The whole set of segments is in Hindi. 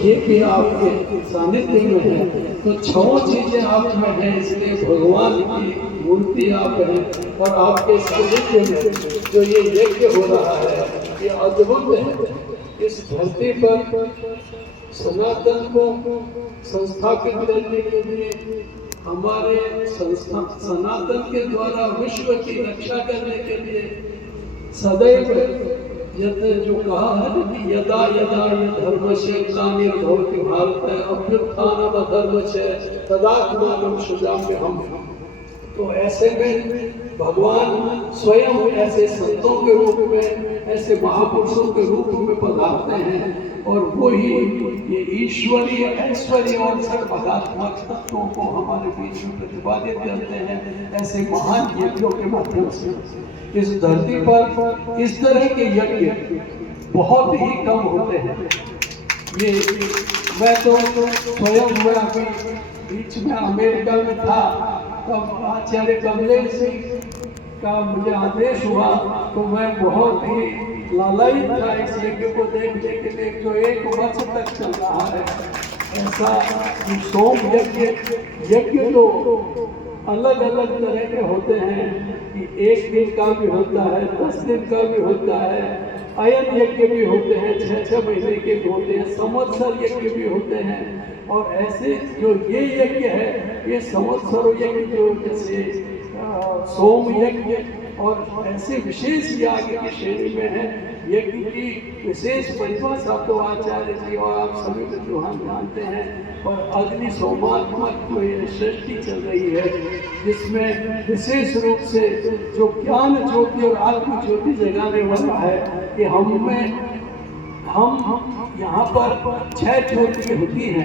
ये भी आपके सानिध्य में है। तो छह चीजें आप में हैं, इसलिए भगवान की मूर्ति आप हैं। और आपके सानिध्य में जो ये यज्ञ हो रहा है ये अद्भुत है। इस धरती पर सनातन को संस्थापित करने के लिए, हमारे संस्था सनातन के द्वारा विश्व की रक्षा करने के लिए सदैव जो कहा है कि यदा यदा धर्मस्य ग्लानिर्भवति भारत अभ्युत्थानम् अधर्मस्य तदात्मानं सृजाम्यहम्। तो ऐसे में भगवान स्वयं ऐसे संतों के रूप में, ऐसे महापुरुषों के रूप में पधारते हैं और वो ही ये ईश्वरीय ऐश्वर्य और सर्वभागात्मक तत्वों को हमारे बीच में प्रतिपादित करते हैं ऐसे महान यज्ञों के माध्यम से। इस धरती पर इस तरह के यज्ञ बहुत ही कम होते हैं। ये मैं तो स्वयं हुआ बीच में अमेरिका में था, तब आचार्य कमलेश सिंह का मुझे आदेश हुआ तो मैं बहुत ही लालायित था इस यज्ञ को देखने के लिए, जो 1 वर्ष तक चल रहा है। ऐसा सोम यज्ञ तो अलग अलग तरह के होते हैं कि 1 दिन का भी होता है, 10 दिन का भी होता है, अयन यज्ञ भी होते हैं, 6-6 महीने के भी होते हैं, संवत्सर यज्ञ भी होते हैं। और ऐसे जो ये यज्ञ है ये संवत्सर यज्ञ जो जैसे सोम यज्ञ और ऐसे विशेष याग की श्रेणी में है। यज्ञ की विशेष परिभाषा तो आचार्य जी और आप सभी विद्वान जानते हैं। और अग्नि सोमात्मक जो ये सृष्टि चल रही है जिसमें विशेष रूप से जो ज्ञान ज्योति और आत्म ज्योति जगाने वाला है कि हम यहाँ पर 6 ज्योति होती हैं।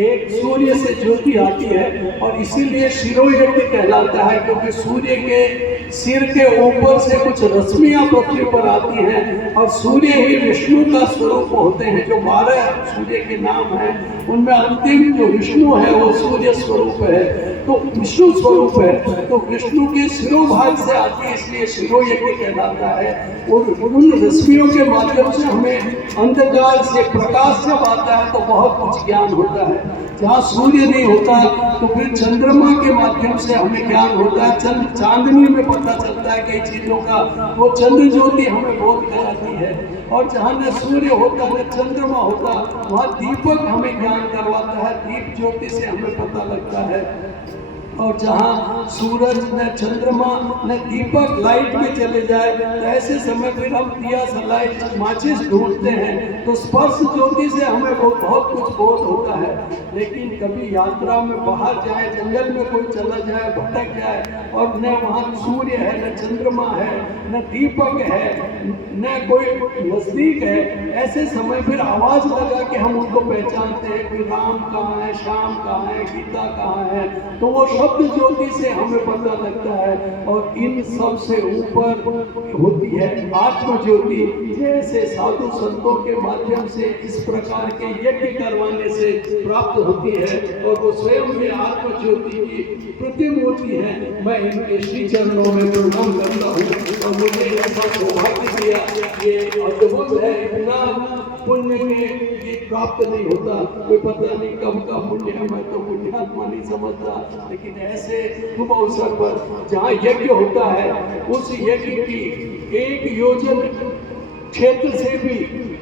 एक सूर्य से ज्योति आती है और इसीलिए शिरोयज्ञ कहलाता है, क्योंकि सूर्य के सिर के ऊपर से कुछ रश्मियां पृथ्वी पर आती हैं और सूर्य ही विष्णु का स्वरूप होते हैं। जो 12 सूर्य के नाम हैं उनमें अंतिम जो विष्णु है वो सूर्य स्वरूप है, तो विष्णु स्वरूप है। तो विष्णु के शिरोभाग से आती है, इसलिए शिरोयज्ञ कहलाता है। और उन रश्मियों के माध्यम से हमें अंधकार से प्रकाश जब आता है तो बहुत कुछ ज्ञान होता है। जहाँ सूर्य नहीं होता तो फिर चंद्रमा के माध्यम से हमें ज्ञान होता है। चांदनी में पता चलता है कई चीजों का, वो चंद्र ज्योति हमें बोध कराती है। और जहाँ न सूर्य होता न चंद्रमा होता वहाँ दीपक हमें ज्ञान करवाता है, दीप ज्योति से हमें पता लगता है। और जहाँ सूरज न चंद्रमा न दीपक लाइट में चले जाए तो ऐसे समय फिर हम दिया सलाइट माचिस ढूंढते हैं, तो स्पर्श ज्योति से हमें बहुत कुछ बोध होता है। लेकिन कभी यात्रा में बाहर जाए, जंगल में कोई चला जाए, भटक जाए और न वहाँ सूर्य है न चंद्रमा है न दीपक है न कोई नजदीक है, ऐसे समय फिर आवाज लगा कि हम उनको पहचानते हैं कि राम कहाँ है, श्याम कहाँ है, गीता कहाँ है। तो वो शब्द ज्योति से हमें पता लगता है। और इन सब से ऊपर होती है आत्म ज्योति, जैसे साधु संतों के माध्यम से इस प्रकार के यज्ञ करवाने से प्राप्त होती है। और वो स्वयं में आत्म ज्योति की प्रतिमूर्ति है। मैं इनके श्री चरणों में प्रणाम करता हूँ और मुझे ऐसा सौभाग्य दिया, ये अद्भुत है। इतना पुण्य में ये प्राप्त नहीं होता, कोई पता नहीं कब का पुण्य है, मैं तो पुण्यात्मा नहीं समझता। लेकिन ऐसे शुभ अवसर पर जहाँ यज्ञ होता है उस यज्ञ की 1 योजन क्षेत्र से भी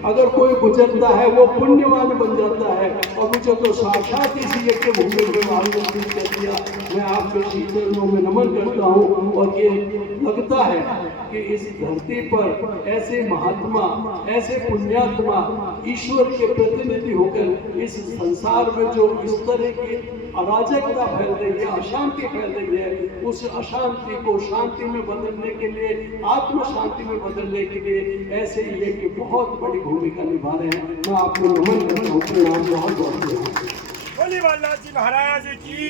अगर कोई गुजरता है वो पुण्यवान बन जाता है। और मुझे तो साक्षात इसी यज्ञ भूमि में मार्गदर्शन कर दिया। मैं आपके श्री चरणों में नमन करता हूँ। और ये लगता है कि इस धरती पर ऐसे महात्मा, ऐसे पुण्यात्मा ईश्वर के प्रतिनिधि होकर इस संसार में जो इस तरह की अराजकता फैल रही है, अशांति फैल रही है, उस अशांति को शांति में बदलने के लिए, आत्म शांति में बदलने के लिए ऐसे यज्ञ बहुत बड़ी भूमिका निभा रहे हैं। मैं आपको नमन करता हूँ। प्रणाम, बहुत बहुत। बोली बालाजी महाराज की।